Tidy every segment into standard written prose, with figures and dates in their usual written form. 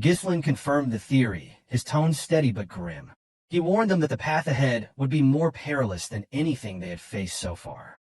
Ghislain confirmed the theory, his tone steady but grim. He warned them that the path ahead would be more perilous than anything they had faced so far.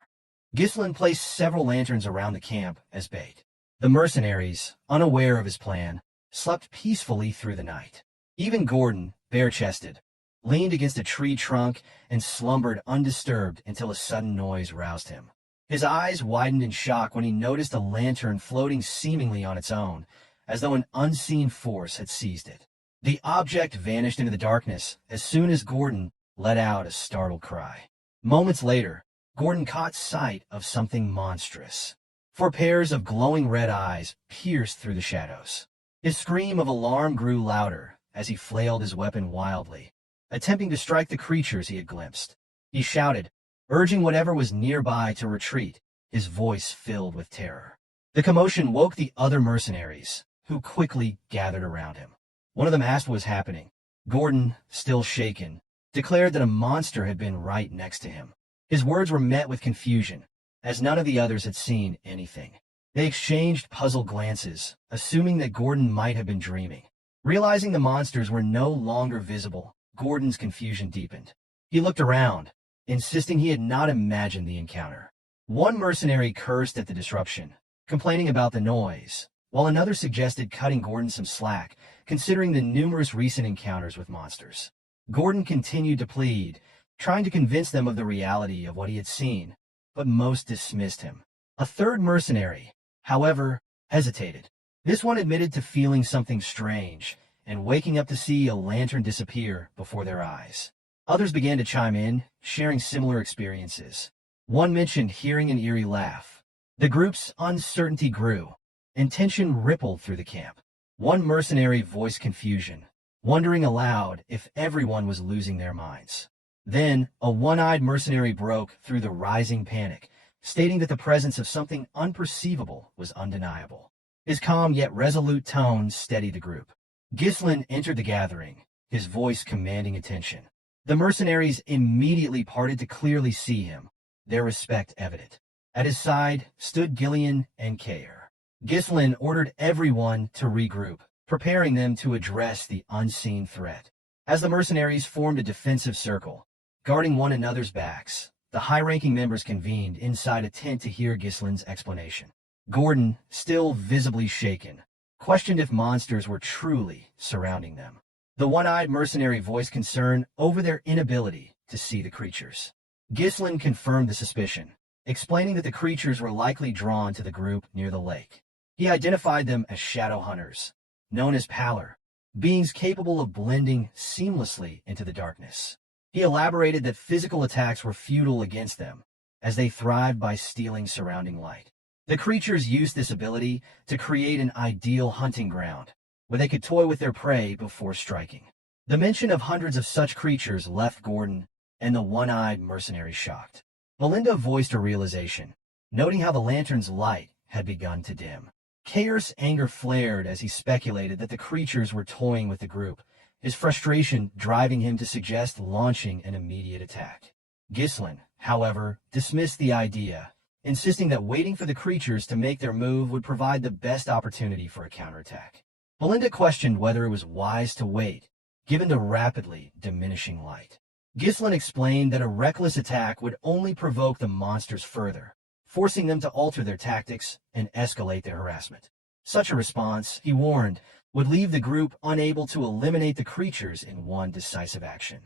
Ghislain placed several lanterns around the camp as bait. The mercenaries, unaware of his plan, slept peacefully through the night. Even Gordon, bare-chested, leaned against a tree trunk and slumbered undisturbed until a sudden noise roused him. His eyes widened in shock when he noticed a lantern floating seemingly on its own, as though an unseen force had seized it. The object vanished into the darkness as soon as Gordon let out a startled cry. Moments later, Gordon caught sight of something monstrous. 4 pairs of glowing red eyes pierced through the shadows. His scream of alarm grew louder as he flailed his weapon wildly, attempting to strike the creatures he had glimpsed. He shouted, urging whatever was nearby to retreat, his voice filled with terror. The commotion woke the other mercenaries, who quickly gathered around him. One of them asked what was happening. Gordon, still shaken, declared that a monster had been right next to him. His words were met with confusion, as none of the others had seen anything. They exchanged puzzled glances, assuming that Gordon might have been dreaming. Realizing the monsters were no longer visible, Gordon's confusion deepened. He looked around, insisting he had not imagined the encounter. One mercenary cursed at the disruption, complaining about the noise, while another suggested cutting Gordon some slack, considering the numerous recent encounters with monsters. Gordon continued to plead, trying to convince them of the reality of what he had seen, but most dismissed him. A third mercenary, however, hesitated. This one admitted to feeling something strange, and waking up to see a lantern disappear before their eyes. Others began to chime in, sharing similar experiences. One mentioned hearing an eerie laugh. The group's uncertainty grew, and tension rippled through the camp. One mercenary voiced confusion, wondering aloud if everyone was losing their minds. Then, a one-eyed mercenary broke through the rising panic, stating that the presence of something unperceivable was undeniable. His calm yet resolute tone steadied the group. Ghislain entered the gathering, his voice commanding attention. The mercenaries immediately parted to clearly see him, their respect evident. At his side stood Ghislain and Kair. Ghislain ordered everyone to regroup, preparing them to address the unseen threat. As the mercenaries formed a defensive circle, guarding one another's backs, the high-ranking members convened inside a tent to hear Ghislain's explanation. Gordon, still visibly shaken, questioned if monsters were truly surrounding them. The one-eyed mercenary voiced concern over their inability to see the creatures. Ghislain confirmed the suspicion, explaining that the creatures were likely drawn to the group near the lake. He identified them as shadow hunters, known as Pallor, beings capable of blending seamlessly into the darkness. He elaborated that physical attacks were futile against them, as they thrived by stealing surrounding light. The creatures used this ability to create an ideal hunting ground, where they could toy with their prey before striking. The mention of hundreds of such creatures left Gordon and the one-eyed mercenary shocked. Melinda voiced a realization, noting how the lantern's light had begun to dim. Kair's anger flared as he speculated that the creatures were toying with the group, his frustration driving him to suggest launching an immediate attack. Ghislain, however, dismissed the idea, insisting that waiting for the creatures to make their move would provide the best opportunity for a counterattack. Melinda questioned whether it was wise to wait, given the rapidly diminishing light. Ghislain explained that a reckless attack would only provoke the monsters further, forcing them to alter their tactics and escalate their harassment. Such a response, he warned, would leave the group unable to eliminate the creatures in one decisive action.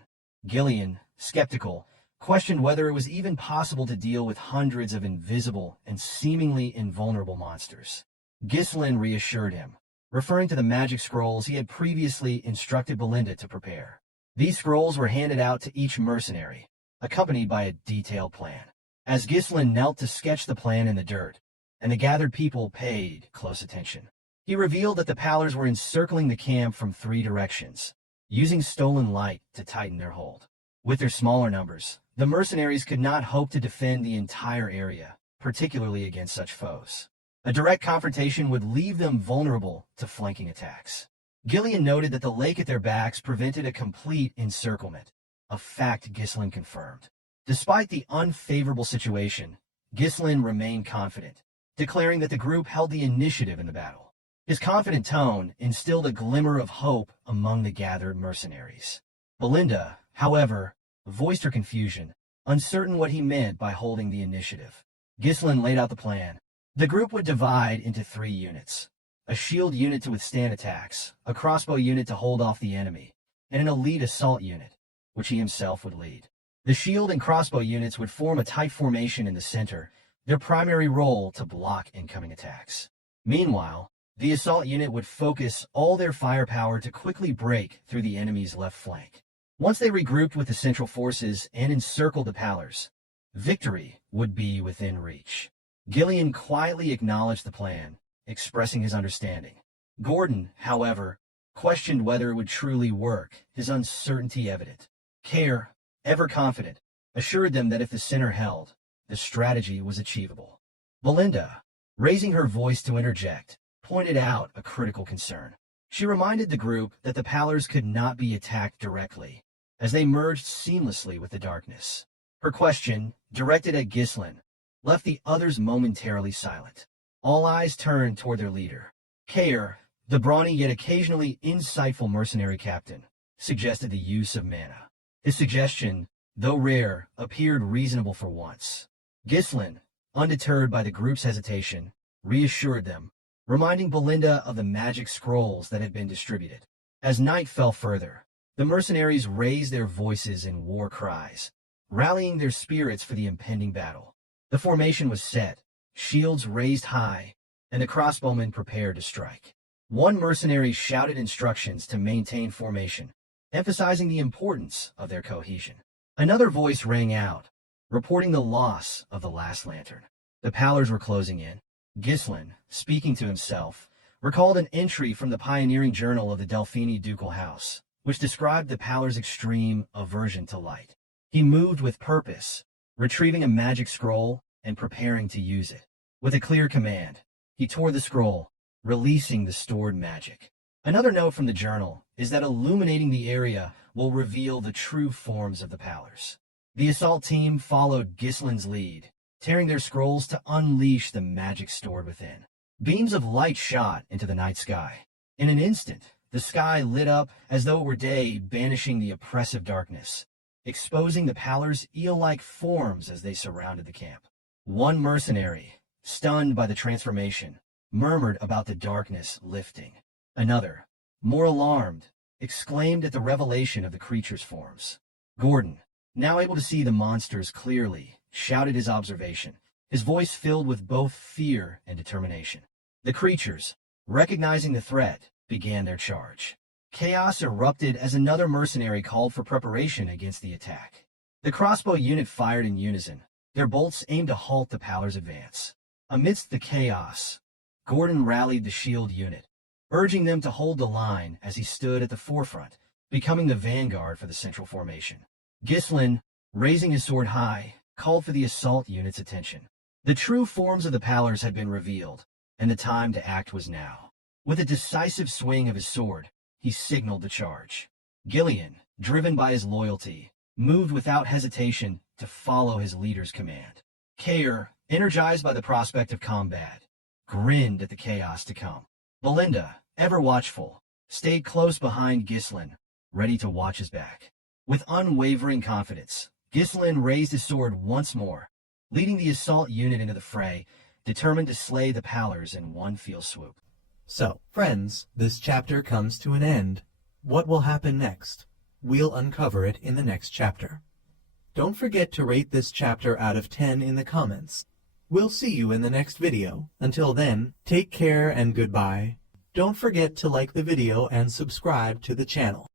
Ghislain, skeptical, questioned whether it was even possible to deal with hundreds of invisible and seemingly invulnerable monsters. Ghislain reassured him, referring to the magic scrolls he had previously instructed Belinda to prepare. These scrolls were handed out to each mercenary, accompanied by a detailed plan. As Ghislain knelt to sketch the plan in the dirt, and the gathered people paid close attention, he revealed that the Pallors were encircling the camp from 3 directions, using stolen light to tighten their hold. With their smaller numbers, the mercenaries could not hope to defend the entire area, particularly against such foes. A direct confrontation would leave them vulnerable to flanking attacks. Ghislain noted that the lake at their backs prevented a complete encirclement, a fact Ghislain confirmed. Despite the unfavorable situation, Ghislain remained confident, declaring that the group held the initiative in the battle. His confident tone instilled a glimmer of hope among the gathered mercenaries. Belinda, however, voiced her confusion, uncertain what he meant by holding the initiative. Ghislain laid out the plan. The group would divide into 3 units. A shield unit to withstand attacks, a crossbow unit to hold off the enemy, and an elite assault unit, which he himself would lead. The shield and crossbow units would form a tight formation in the center, their primary role to block incoming attacks. Meanwhile, the assault unit would focus all their firepower to quickly break through the enemy's left flank. Once they regrouped with the central forces and encircled the palace, victory would be within reach. Ghislain quietly acknowledged the plan, expressing his understanding. Gordon, however, questioned whether it would truly work, his uncertainty evident. Care, ever confident, assured them that if the center held, the strategy was achievable. Belinda, raising her voice to interject, pointed out a critical concern. She reminded the group that the palace could not be attacked directly, as they merged seamlessly with the darkness. Her question, directed at Ghislain, left the others momentarily silent. All eyes turned toward their leader. Kair, the brawny yet occasionally insightful mercenary captain, suggested the use of mana. His suggestion, though rare, appeared reasonable for once. Ghislain, undeterred by the group's hesitation, reassured them, reminding Belinda of the magic scrolls that had been distributed. As night fell further, the mercenaries raised their voices in war cries, rallying their spirits for the impending battle. The formation was set, shields raised high, and the crossbowmen prepared to strike. One mercenary shouted instructions to maintain formation, emphasizing the importance of their cohesion. Another voice rang out, reporting the loss of the last lantern. The pallors were closing in. Ghislain, speaking to himself, recalled an entry from the pioneering journal of the Delphini ducal house, which described the pallor's extreme aversion to light. He moved with purpose, retrieving a magic scroll and preparing to use it. With a clear command, he tore the scroll, releasing the stored magic. Another note from the journal is that illuminating the area will reveal the true forms of the pallors. The assault team followed Ghislain's lead, tearing their scrolls to unleash the magic stored within. Beams of light shot into the night sky. In an instant, the sky lit up as though it were day, banishing the oppressive darkness, exposing the pallors' eel-like forms as they surrounded the camp. One mercenary, stunned by the transformation, murmured about the darkness lifting. Another, more alarmed, exclaimed at the revelation of the creature's forms. Gordon, now able to see the monsters clearly, shouted his observation, his voice filled with both fear and determination. The creatures, recognizing the threat, began their charge. Chaos erupted as another mercenary called for preparation against the attack. The crossbow unit fired in unison, their bolts aimed to halt the pallor's advance. Amidst the chaos, Gordon rallied the shield unit, urging them to hold the line as he stood at the forefront, becoming the vanguard for the central formation. Ghislain, raising his sword high, called for the assault unit's attention. The true forms of the pallors had been revealed, and the time to act was now. With a decisive swing of his sword, he signaled the charge. Ghislain, driven by his loyalty, moved without hesitation to follow his leader's command. Kair, energized by the prospect of combat, grinned at the chaos to come. Belinda, ever watchful, stayed close behind Ghislain, ready to watch his back. With unwavering confidence, Ghislain raised his sword once more, leading the assault unit into the fray, determined to slay the pallors in one fell swoop. So, friends, this chapter comes to an end. What will happen next? We'll uncover it in the next chapter. Don't forget to rate this chapter out of 10 in the comments. We'll see you in the next video. Until then, take care and goodbye. Don't forget to like the video and subscribe to the channel.